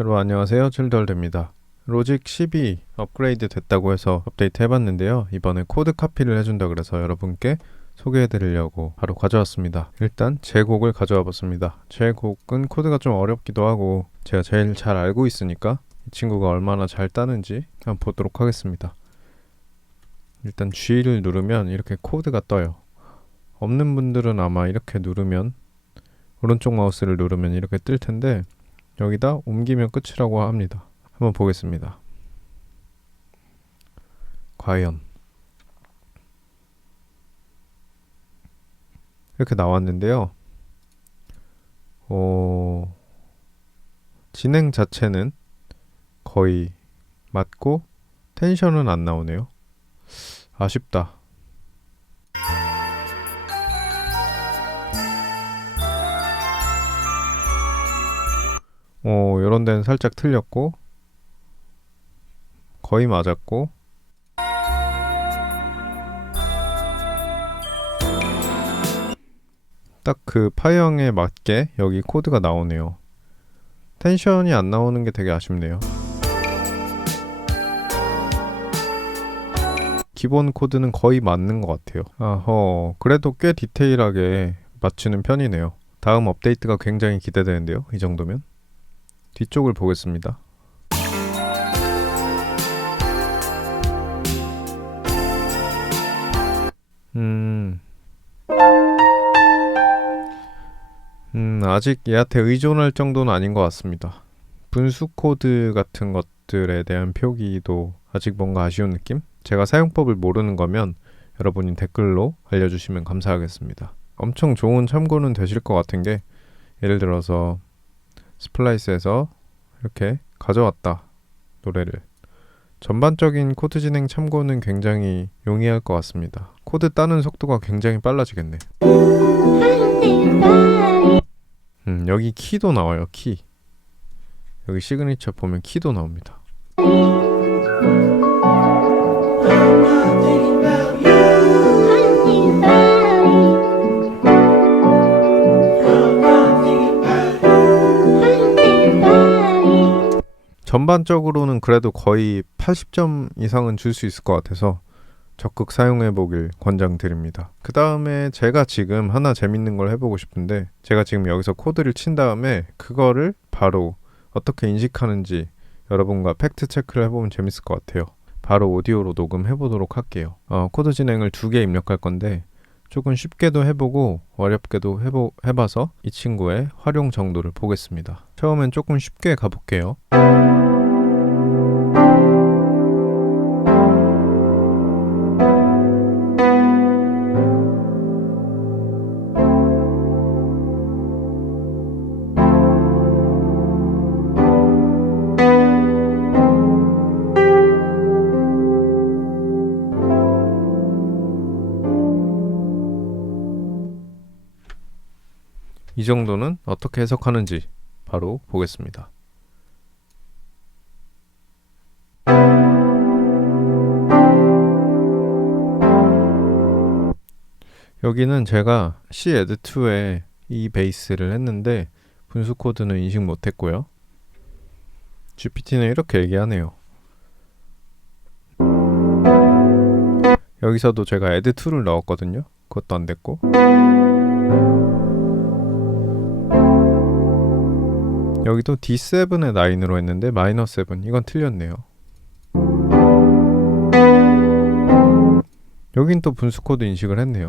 여러분 안녕하세요. 칠덜입니다. 로직12 업그레이드 됐다고 해서 업데이트 해봤는데요. 이번에 코드 카피를 해준다 그래서 여러분께 소개해드리려고 바로 가져왔습니다. 일단 제 곡을 가져와 봤습니다. 제 곡은 코드가 좀 어렵기도 하고 제가 제일 잘 알고 있으니까 이 친구가 얼마나 잘 따는지 한번 보도록 하겠습니다. 일단 G를 누르면 이렇게 코드가 떠요. 없는 분들은 아마 이렇게 누르면, 오른쪽 마우스를 누르면 이렇게 뜰 텐데 여기다 옮기면 끝이라고 합니다. 한번 보겠습니다. 과연 이렇게 나왔는데요. 진행 자체는 거의 맞고 텐션은 안 나오네요. 아쉽다. 이런 데는 살짝 틀렸고 거의 맞았고 딱 그 파형에 맞게 여기 코드가 나오네요. 텐션이 안 나오는 게 되게 아쉽네요. 기본 코드는 거의 맞는 것 같아요. 그래도 꽤 디테일하게 맞추는 편이네요. 다음 업데이트가 굉장히 기대되는데요. 이 정도면 뒤쪽을 보겠습니다. 아직 얘한테 의존할 정도는 아닌 것 같습니다. 분수 코드 같은 것들에 대한 표기도 아직 뭔가 아쉬운 느낌? 제가 사용법을 모르는 거면 여러분이 댓글로 알려주시면 감사하겠습니다. 엄청 좋은 참고는 되실 것 같은 게, 예를 들어서 스플라이스에서 이렇게 가져왔다 노래를, 전반적인 코드 진행 참고는 굉장히 용이할 것 같습니다. 코드 따는 속도가 굉장히 빨라지겠네. 여기 키도 나와요. 키. 여기 시그니처 보면 키도 나옵니다. 전반적으로는 그래도 거의 80점 이상은 줄 수 있을 것 같아서 적극 사용해보길 권장드립니다. 그 다음에 제가 지금 하나 재밌는 걸 해보고 싶은데, 제가 지금 여기서 코드를 친 다음에 그거를 바로 어떻게 인식하는지 여러분과 팩트 체크를 해보면 재밌을 것 같아요. 바로 오디오로 녹음해보도록 할게요. 코드 진행을 2개 입력할 건데 조금 쉽게도 해보고 어렵게도 해봐서 이 친구의 활용 정도를 보겠습니다. 처음엔 조금 쉽게 가볼게요. 이 정도는 어떻게 해석하는지 바로 보겠습니다. 여기는 제가 C-add2에 이 베이스를 했는데 분수 코드는 인식 못했고요. GPT는 이렇게 얘기하네요. 여기서도 제가 add2를 넣었거든요. 그것도 안 됐고, 여기도 D7에 9으로 했는데 -7, 이건 틀렸네요. 여긴 또 분수 코드 인식을 했네요.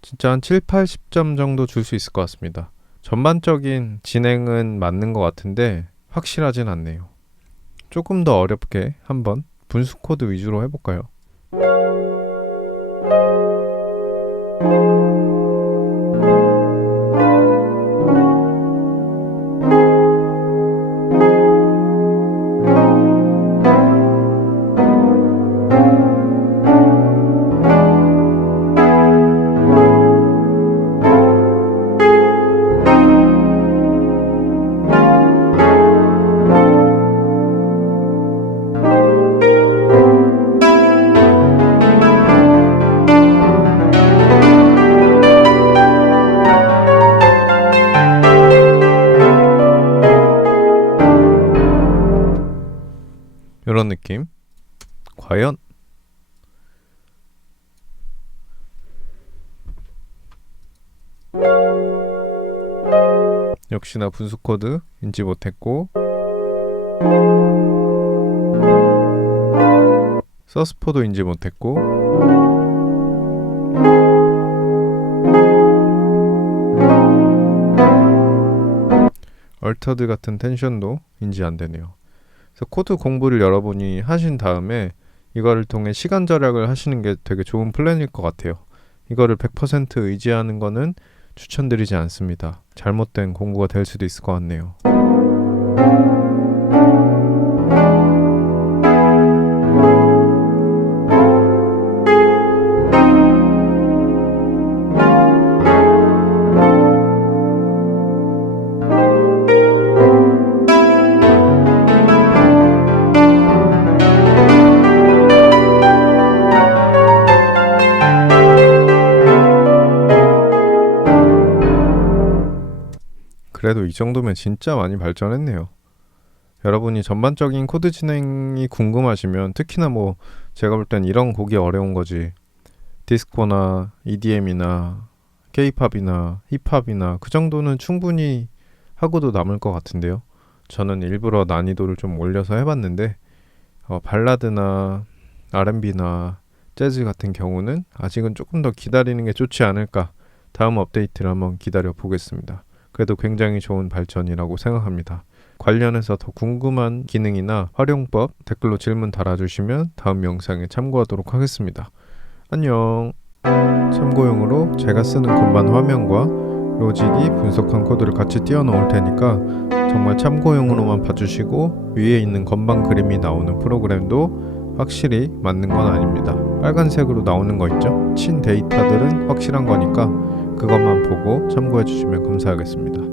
진짜 한 7, 80점 정도 줄 수 있을 것 같습니다. 전반적인 진행은 맞는 것 같은데 확실하진 않네요. 조금 더 어렵게 한번 분수 코드 위주로 해볼까요? 그런 느낌. 과연? 역시나 분수 코드 인지 못했고, 서스포도 인지 못했고, 얼터드 같은 텐션도 인지 안 되네요. 그래서 코드 공부를 여러분이 하신 다음에 이거를 통해 시간 절약을 하시는 게 되게 좋은 플랜일 것 같아요. 이거를 100% 의지하는 거는 추천드리지 않습니다. 잘못된 공부가 될 수도 있을 것 같네요. 그래도 이 정도면 진짜 많이 발전했네요. 여러분이 전반적인 코드 진행이 궁금하시면, 특히나 뭐 제가 볼 땐 이런 곡이 어려운 거지, 디스코나 EDM이나 K-팝이나 힙합이나 그 정도는 충분히 하고도 남을 것 같은데요. 저는 일부러 난이도를 좀 올려서 해봤는데 발라드나 R&B나 재즈 같은 경우는 아직은 조금 더 기다리는 게 좋지 않을까. 다음 업데이트를 한번 기다려 보겠습니다. 그래도 굉장히 좋은 발전이라고 생각합니다. 관련해서 더 궁금한 기능이나 활용법 댓글로 질문 달아주시면 다음 영상에 참고하도록 하겠습니다. 안녕. 참고용으로 제가 쓰는 건반 화면과 로직이 분석한 코드를 같이 띄워 놓을 테니까 정말 참고용으로만 봐주시고, 위에 있는 건반 그림이 나오는 프로그램도 확실히 맞는 건 아닙니다. 빨간색으로 나오는 거 있죠? 친 데이터들은 확실한 거니까 그것만 보고 참고해 주시면 감사하겠습니다.